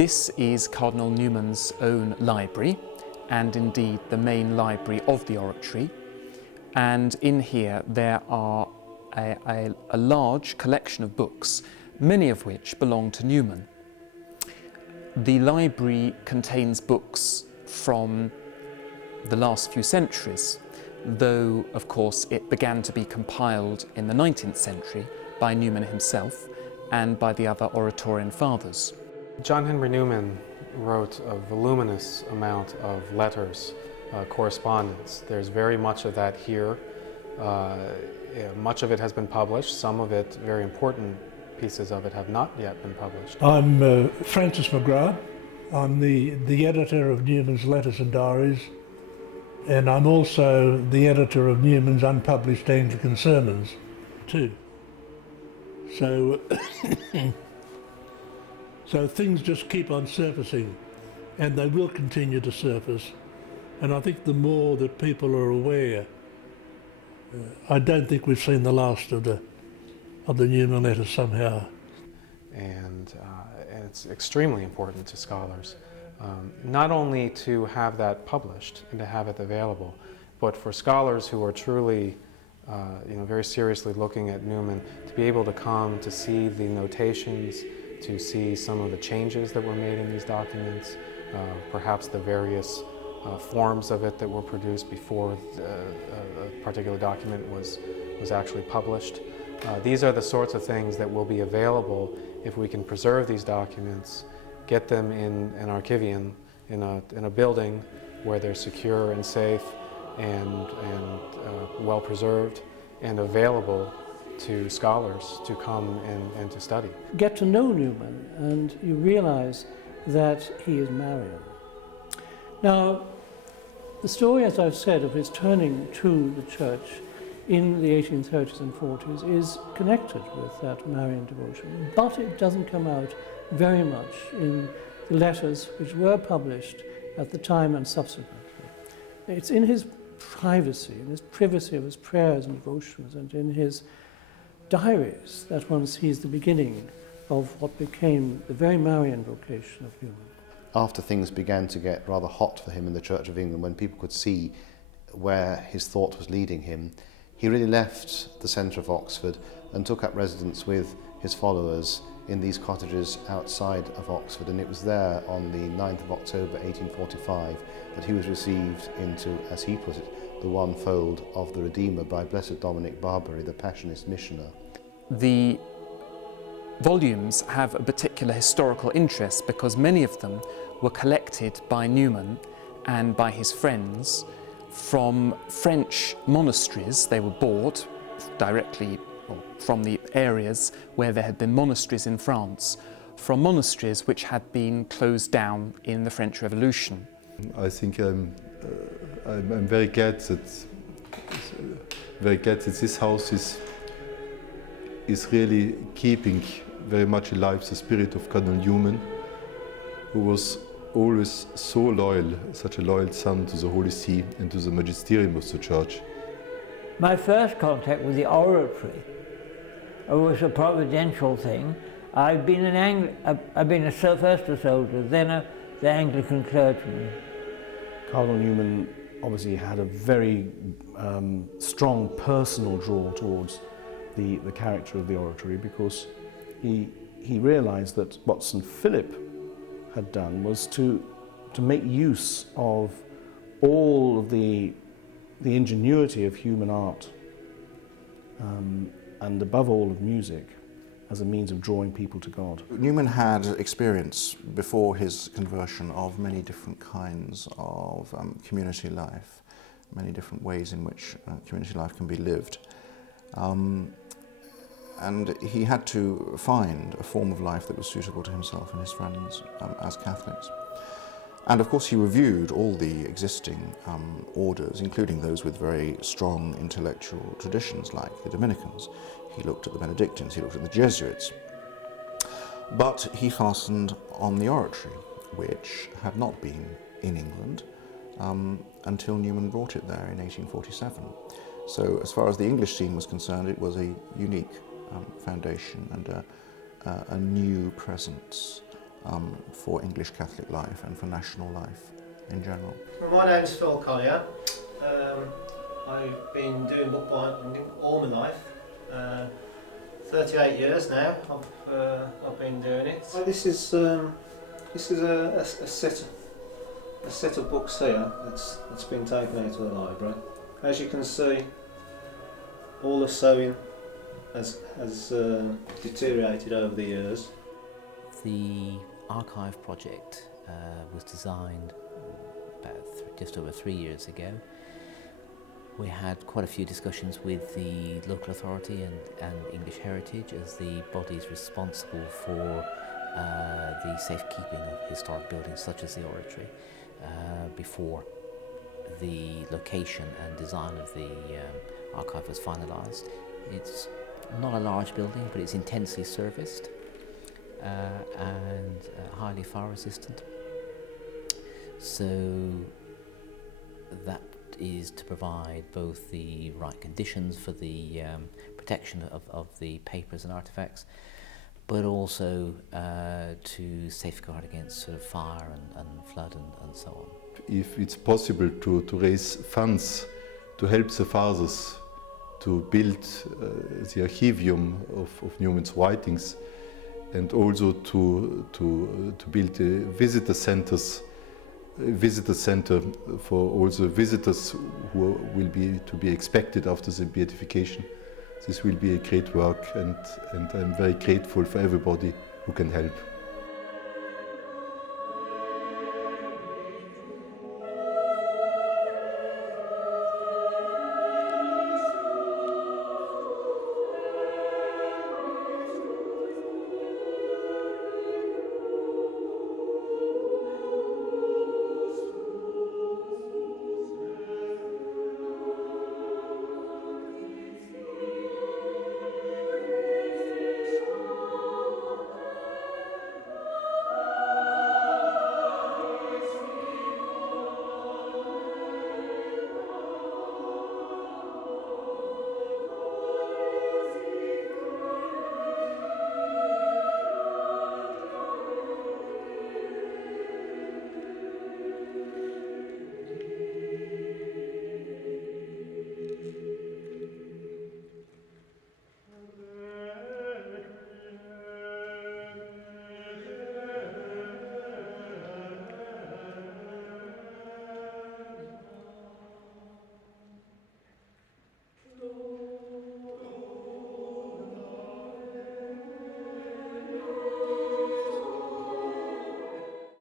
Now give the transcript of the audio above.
This is Cardinal Newman's own library, and indeed the main library of the oratory. And in here there are a large collection of books, many of which belong to Newman. The library contains books from the last few centuries, though of course it began to be compiled in the 19th century by Newman himself and by the other Oratorian fathers. John Henry Newman wrote a voluminous amount of letters, correspondence. There's very much of that here. Much of it has been published, some of it, very important pieces of it, have not yet been published. I'm Francis McGrath. I'm the editor of Newman's Letters and Diaries, and I'm also the editor of Newman's unpublished Anglican Sermons too. So, so things just keep on surfacing, and they will continue to surface. And I think the more that people are aware, I don't think we've seen the last of the Newman letters somehow. And it's extremely important to scholars, not only to have that published and to have it available, but for scholars who are truly very seriously looking at Newman, to be able to come to see the notations, to see some of the changes that were made in these documents, perhaps the various forms of it that were produced before a particular document was actually published. These are the sorts of things that will be available if we can preserve these documents, get them in an archivium, in a building where they're secure and safe and well preserved and available to scholars to come and to study. Get to know Newman and you realize that he is Marian. Now, the story, as I've said, of his turning to the church in the 1830s and 40s is connected with that Marian devotion, but it doesn't come out very much in the letters which were published at the time and subsequently. It's in his privacy, in his privacy of his prayers and devotions, and in his diaries that one sees the beginning of what became the very Marian vocation of Newman. After things began to get rather hot for him in the Church of England, when people could see where his thought was leading him, he really left the centre of Oxford and took up residence with his followers in these cottages outside of Oxford, and it was there on the 9th of October 1845 that he was received into, as he put it, the one fold of the Redeemer by Blessed Dominic Barbary, the Passionist missioner. The volumes have a particular historical interest because many of them were collected by Newman and by his friends from French monasteries. They were bought directly from the areas where there had been monasteries in France, from monasteries which had been closed down in the French Revolution. I think I'm very glad that this house is really keeping very much alive the spirit of Cardinal Newman, who was always so loyal, such a loyal son to the Holy See and to the magisterium of the Church. My first contact with the oratory was a providential thing. I've been first a soldier, then the Anglican clergyman. Cardinal Newman obviously had a very strong personal draw towards the character of the oratory, because he realised that what St. Philip had done was to make use of all of the ingenuity of human art and above all of music as a means of drawing people to God. Newman had experience before his conversion of many different kinds of community life, many different ways in which community life can be lived. And he had to find a form of life that was suitable to himself and his friends as Catholics. And of course he reviewed all the existing orders, including those with very strong intellectual traditions like the Dominicans. He looked at the Benedictines, he looked at the Jesuits. But he fastened on the oratory, which had not been in England until Newman brought it there in 1847. So as far as the English scene was concerned, it was a unique foundation and a new presence for English Catholic life and for national life in general. Well, my name's Phil Collier. I've been doing bookbinding all my life. 38 years now I've been doing it. So this is a set of books here that's been taken out of the library. As you can see, all the sewing has deteriorated over the years. The archive project was designed about just over 3 years ago. We had quite a few discussions with the local authority and English Heritage as the bodies responsible for the safekeeping of historic buildings such as the oratory before the location and design of the archive was finalised. It's not a large building, but it's intensely serviced and highly fire resistant. So that is to provide both the right conditions for the protection of the papers and artefacts, but also to safeguard against sort of fire and flood and so on. If it's possible to raise funds to help the fathers to build the archivium of Newman's writings, and also to build visitor center for all the visitors who will be expected after the beatification. This will be a great work, and I'm very grateful for everybody who can help.